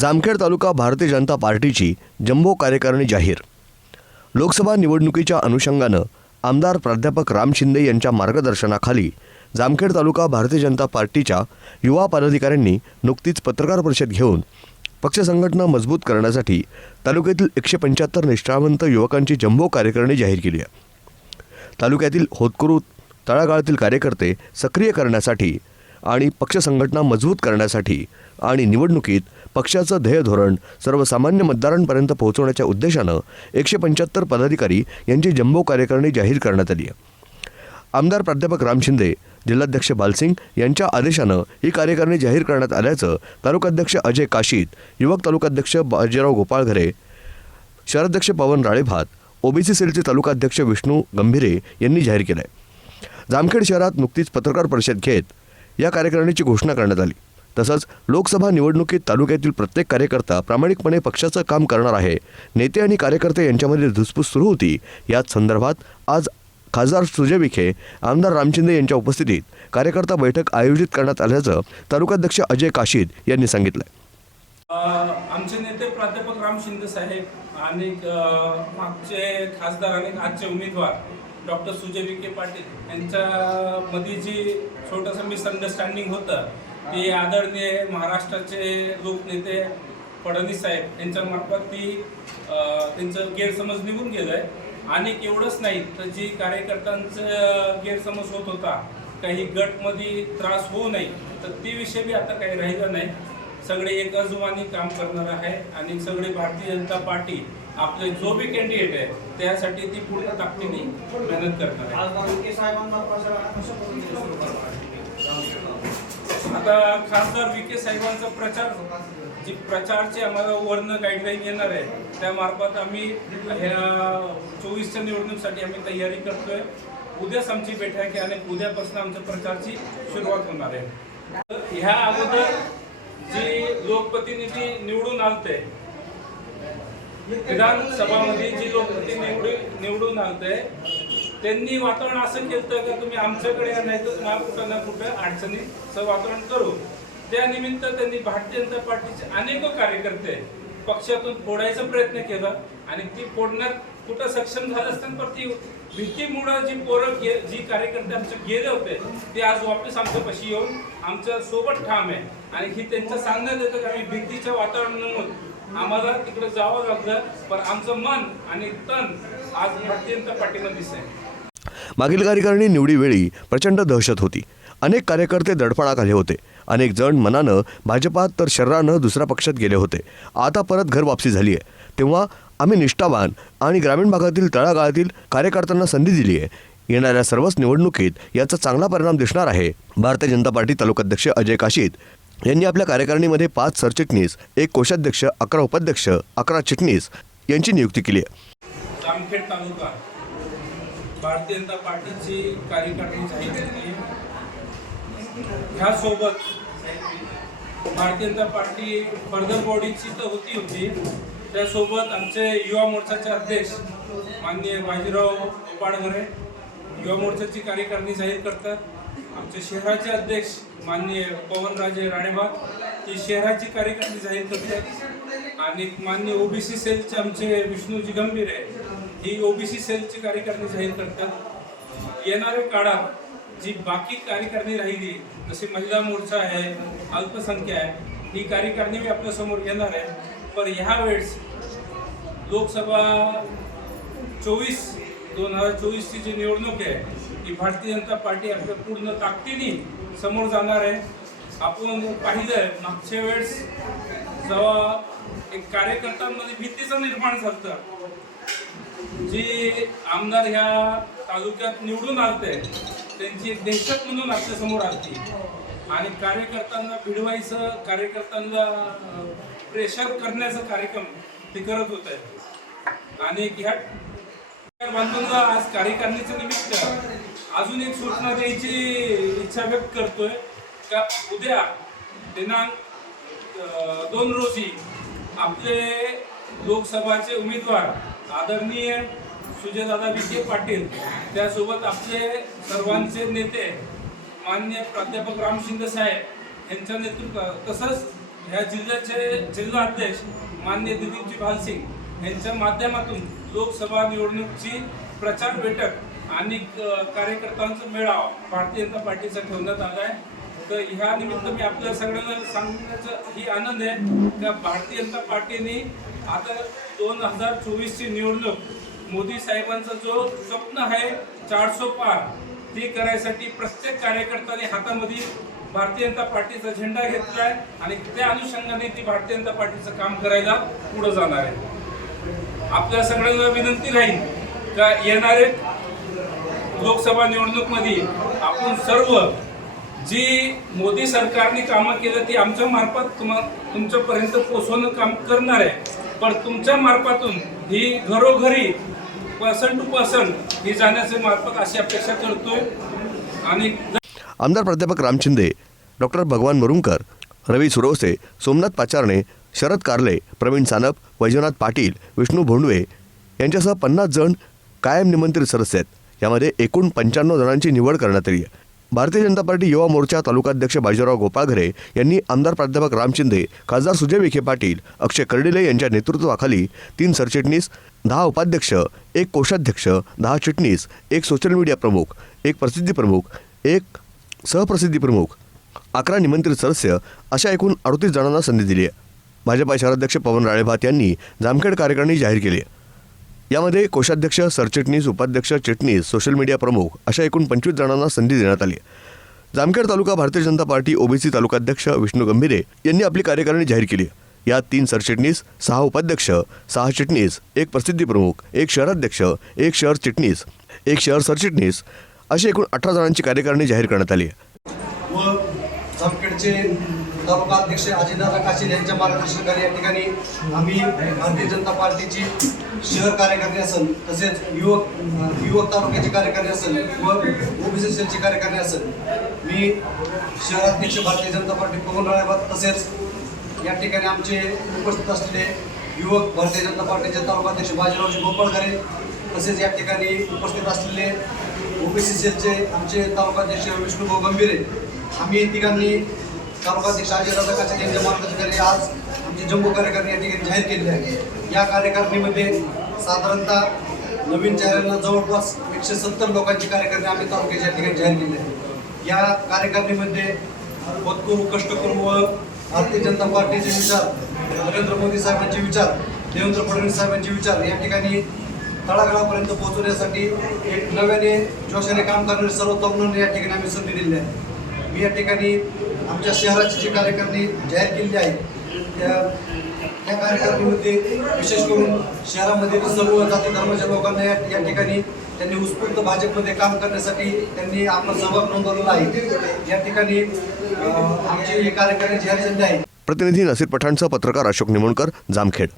जामखेड तालुका भारतीय जनता पार्टीची जम्बो कार्यकारिणी जाहीर. लोकसभा निवडणुकीच्या अनुषंगानं आमदार प्राध्यापक राम शिंदे यांच्या मार्गदर्शनाखाली जामखेड तालुका भारतीय जनता पार्टीच्या युवा पदाधिकाऱ्यांनी नुकतीच पत्रकार परिषद घेऊन पक्ष संघटना मजबूत करण्यासाठी तालुक्यातील एकशे पंच्याहत्तर निष्ठावंत युवकांची जम्बो कार्यकारिणी जाहीर केली आहे. तालुक्यातील होतकरू तळागाळातील कार्यकर्ते सक्रिय करण्यासाठी आणि पक्ष संघटना मजबूत करण्यासाठी आणि निवडणुकीत पक्षाचं ध्येय धोरण सर्वसामान्य मतदारांपर्यंत पोहोचवण्याच्या उद्देशानं एकशे पंच्याहत्तर पदाधिकारी यांची जम्बो कार्यकारिणी जाहीर करण्यात आली आहे. आमदार प्राध्यापक राम शिंदे जिल्हाध्यक्ष बालसिंग यांच्या आदेशानं ही कार्यकारिणी जाहीर करण्यात आल्याचं तालुकाध्यक्ष अजय काशीद युवक तालुकाध्यक्ष बाजीराव गोपाळघरे शहराध्यक्ष पवन राळेभात ओबीसी सेलचे तालुकाध्यक्ष विष्णू गंभीरे यांनी जाहीर केलं आहे जामखेड शहरात नुकतीच पत्रकार परिषद घेत या कार्यकारिणीची घोषणा करण्यात आली. तसंच लोकसभा निवडणुकीत तालुक्यातील प्रत्येक कार्यकर्ता प्रामाणिकपणे पक्षाचं काम करणार आहे. नेते आणि कार्यकर्ते यांच्यामध्ये धुसफूस सुरू होती. याच संदर्भात आज खासदार सुजय विखे आमदार रामशिंदे यांच्या उपस्थितीत कार्यकर्ता बैठक आयोजित करण्यात आल्याचं तालुकाध्यक्ष अजय काशीद यांनी सांगितलं आमचे नेते प्राध्यापक राम शिंदे साहेब आणि मागचे खासदार आणि आजचे उमेदवार डॉक्टर सुजय विखे पाटील यांच्यामध्ये जी छोटंसं मिसअंडरस्टँडिंग होतं ते आदरणीय महाराष्ट्राचे लोकनेते फडणवीस साहेब यांच्यामार्फत ती त्यांचं गैरसमज निघून गेलं आहे आणि एवढंच नाही तर जी कार्यकर्त्यांचं गैरसमज होत होता काही गटमध्ये त्रास होऊ नये तर ते विषय बी आता काही राहिला नाही. सगळे एकजुमानी काम करणार आहे आणि सगळे भारतीय जनता पार्टी आपले जो बी कॅन्डिडेट आहे त्यासाठी ती पूर्ण ताकदीने मेहनत करणार आहे? आता खासदार विखे साहेबांचा प्रचार जी प्रचारची आम्हाला वर्ण गाईडलाईन येणार आहे त्या मार्फत आम्ही ह्या चोवीसच्या निवडणुकीसाठी आम्ही तयारी करतोय. उद्याच आमची बैठक आहे आणि उद्यापासून आमच्या प्रचारची सुरुवात होणार आहे. ह्या अगोदर जी लोकप्रतिनिधी निवडून आलते विधानसभामध्ये जी लोकप्रतिनिधी निवडून निवडून आहे त्यांनी वातावरण असं केलं का तुम्ही आमच्याकडे नाही तर तुम्हाला कुठं ना कुठं अडचणीचं वातावरण करू. त्या निमित्त त्यांनी भारतीय जनता पार्टीचे अनेक कार्यकर्ते पक्षातून फोडायचा प्रयत्न केला आणि ती फोडण्यात कुठं सक्षम झालं असतं पण ती भीतीमुळं जी पोरं गे जी कार्यकर्ते आमचे गेले होते ते आज वापस आमच्या पशी येऊन आमच्यासोबत ठाम आहे. आणि ही त्यांचं सांगण्यात येतं की आम्ही भीतीच्या वातावरणामुळे आम्हाला तिकडे जावं लागलं पण आमचं मन आणि तन आज भारतीय जनता पार्टीमध्ये मागील कार्यकारिणी निवडीवेळी प्रचंड दहशत होती. अनेक कार्यकर्ते दडपणात आले होते. अनेक जण मनानं भाजपात तर शरीरानं दुसऱ्या पक्षात गेले होते. आता परत घर वापसी झाली आहे. तेव्हा आम्ही निष्ठावान आणि ग्रामीण भागातील तळागाळातील कार्यकर्त्यांना संधी दिली आहे. येणाऱ्या सर्वच निवडणुकीत याचा चांगला परिणाम दिसणार आहे. भारतीय जनता पार्टी तालुकाध्यक्ष अजय काशीद यांनी आपल्या कार्यकारिणीमध्ये पाच सरचिटणीस एक कोषाध्यक्ष अकरा उपाध्यक्ष अकरा चिटणीस यांची नियुक्ती केली आहे. जामखेड तालुका भारतीय जनता पार्टीची कार्यकारिणी जाहीर झाली ह्यासोबत भारतीय जनता पार्टी फर्दर बॉडीची तर होती होती त्यासोबत आमचे युवा मोर्चाचे अध्यक्ष माननीय बाजीराव उपाडघरे युवा मोर्चाची कार्यकारिणी जाहीर करतात. आमचे शहराचे अध्यक्ष माननीय पवनराजे राणेबाग ही शहराची कार्यकारिणी जाहीर करते. आणि माननीय ओबीसी सेलचे आमचे विष्णूजी गंभीर आहे. ही ओबीसी सेलची कार्यकारिणी जाहीर करतात. येणाऱ्या काळात जी बाकी कार्यकारिणी राहिली जशी महिला मोर्चा आहे अल्पसंख्या आहे ही कार्यकारिणी मी आपल्यासमोर घेणार येणार आहे. पण ह्या वेळेस लोकसभा चोवीस दोन हजार चोवीसची जी निवडणूक आहे की भारतीय जनता पार्टी आपल्या पूर्ण ताकदीने समोर जाणार आहे. आपण पाहिलं मागच्या वेळेस जेव्हा एक कार्यकर्त्यांमध्ये भीतीचं निर्माण झालं जी आमदार ह्या तालुक्यात निवडून आलते त्यांची एक दहशत म्हणून आपल्यासमोर आलती. आणि कार्यकर्त्यांना भिडवायचं कार्यकर्त्यांना प्रेशर करण्याचा कार्यक्रम ते करत होते. आणि ह्या बांधूनला आज कार्यकारिणीचं निमित्त अजून एक सूचना द्यायची इच्छा व्यक्त करतोय. का उद्या दिनांक दोन रोजी आपले लोकसभाचे उमेदवार आदरणीय सुजयदादा विखे पाटील त्यासोबत आपले सर्वांचे नेते मान्य प्राध्यापक राम शिंदे साहेब यांच्या नेतृत्व तसंच ह्या जिल्ह्याचे जिल्हा अध्यक्ष मान्य दिलीपजी भालसिंग यांच्या माध्यमातून लोकसभा निवडणुकीची प्रचार बैठक आणि कार्यकर्त्यांचा मेळावा भारतीय जनता पार्टीचा ठेवण्यात आला आहे. तर ह्या निमित्त मी आपल्या सगळ्यांना सांगण्याचा ही आनंद आहे का भारतीय जनता पार्टीने आता दोन हजार चोवीसची निवडणूक मोदी साहेबांचा जो स्वप्न आहे चारसो पार ती करायसाठी प्रत्येक कार्यकर्त्याने हातामध्ये भारतीय जनता पार्टीचा झेंडा घेतला आहे आणि त्या अनुषंगाने ती भारतीय जनता पार्टीचं काम करायला पुढे जाणार आहे. आपल्या सगळ्यांना विनंती राहील का येणारे लोकसभा निवडणूकमध्ये आपण सर्व जी मोदी सरकारने कामं केलं ती आमच्या मार्फत तुम्हा तुमच्यापर्यंत पोचवणं काम करणार आहे. पण तुमच्या मार्फातून ही घरोघरी पर्सन टू पर्सन ही जाण्याचे मार्फत अशी अपेक्षा करतोय आणि आमदार प्राध्यापक राम शिंदे डॉक्टर भगवान मुरुंकर रवी सुरवसे सोमनाथ पाचारणे शरद कारले प्रवीण सानप वैजनाथ पाटील विष्णू भोंडवे यांच्यासह पन्नास जण कायम निमंत्रित सदस्य आहेत. यामध्ये एकूण पंच्याण्णव जणांची निवड करण्यात आली आहे. भारतीय जनता पार्टी युवा मोर्चा तालुकाध्यक्ष बाजीराव गोपाळघरे यांनी आमदार प्राध्यापक राम शिंदे खासदार सुजय विखे पाटील अक्षय कर्डिले यांच्या नेतृत्वाखाली तीन सरचिटणीस दहा उपाध्यक्ष एक कोषाध्यक्ष दहा चिटणीस एक सोशल मीडिया प्रमुख एक प्रसिद्धी प्रमुख एक सहप्रसिद्धी प्रमुख अकरा निमंत्रित सदस्य अशा एकूण अडतीस जणांना संधी दिली आहे. भाजपा शहराध्यक्ष पवन राळेभात यांनी जामखेड कार्यकारिणी जाहीर केली आहे. यामध्ये कोषाध्यक्ष सरचिटणीस उपाध्यक्ष चिटणीस सोशल मीडिया प्रमुख अशा एकूण पंचवीस जणांना संधी देण्यात आली आहे. जामखेड तालुका भारतीय जनता पार्टी ओबीसी तालुकाध्यक्ष विष्णू गंभीरे यांनी आपली कार्यकारिणी जाहीर केली यात तीन सरचिटणीस सहा उपाध्यक्ष सहा चिटणीस एक प्रसिद्धी प्रमुख एक शहराध्यक्ष एक शहर चिटणीस एक शहर सरचिटणीस अशी एकूण अठरा जणांची कार्यकारिणी जाहीर करण्यात आली आहे. व तालुका अध्यक्ष अजितदादा काशील यांच्या मार्गदर्शनाखाली या ठिकाणी आम्ही भारतीय जनता पार्टीची शहर कार्यकारिणी असेल तसेच युवक युवक तालुक्याची कार्यकारिणी असेल व ओबीसी सेलची कार्यकारिणी असेल मी शहराध्यक्ष भारतीय जनता पार्टी पवन राळेबाद तसेच या ठिकाणी आमचे उपस्थित असलेले युवक भारतीय जनता पार्टीचे तालुकाध्यक्ष बाजीरावजी गोपाळकरे तसेच या ठिकाणी उपस्थित असलेले ओबीसी सेलचे आमचे तालुकाध्यक्ष विष्णुभाऊ गंभीरे आम्ही तिघांनी तालुकाध्यक्ष अजय दादा यांच्या मार्गदर्शनाखाली आज आमची जम्बो कार्यकारिणी या ठिकाणी जाहीर केलेली आहे या कार्यकारिणीमध्ये साधारणतः नवीन चेहऱ्यांना जवळपास एकशे सत्तर लोकांची कार्यकारिणी आम्ही तालुक्याच्या ठिकाणी जाहीर केली आहे या कार्यकारिणीमध्ये पत्करू कष्ट व भारतीय जनता पार्टीचे विचार नरेंद्र मोदी साहेबांचे विचार देवेंद्र फडणवीस साहेबांचे विचार या ठिकाणी तळागाळापर्यंत पोहोचवण्यासाठी एक नव्याने जोशाने काम करणारे सर्व तरुणांना या ठिकाणी आम्ही संधी दिली आहे. मी या ठिकाणी आमच्या शहराची जी कार्यकारणी जाहीर केलेली आहे त्या त्या कार्यकारिणीमध्ये विशेष करून शहरामध्ये सर्व जाती धर्माच्या लोकांना या या ठिकाणी त्यांनी उत्स्फूर्त भाजपमध्ये काम करण्यासाठी त्यांनी आपला सहभाग नोंदवलेला आहे. या ठिकाणी आमचे आमची कार्यकारणी जाहीर झाली आहे. प्रतिनिधी नसीर पठाणसह पत्रकार अशोक निमोणकर जामखेड.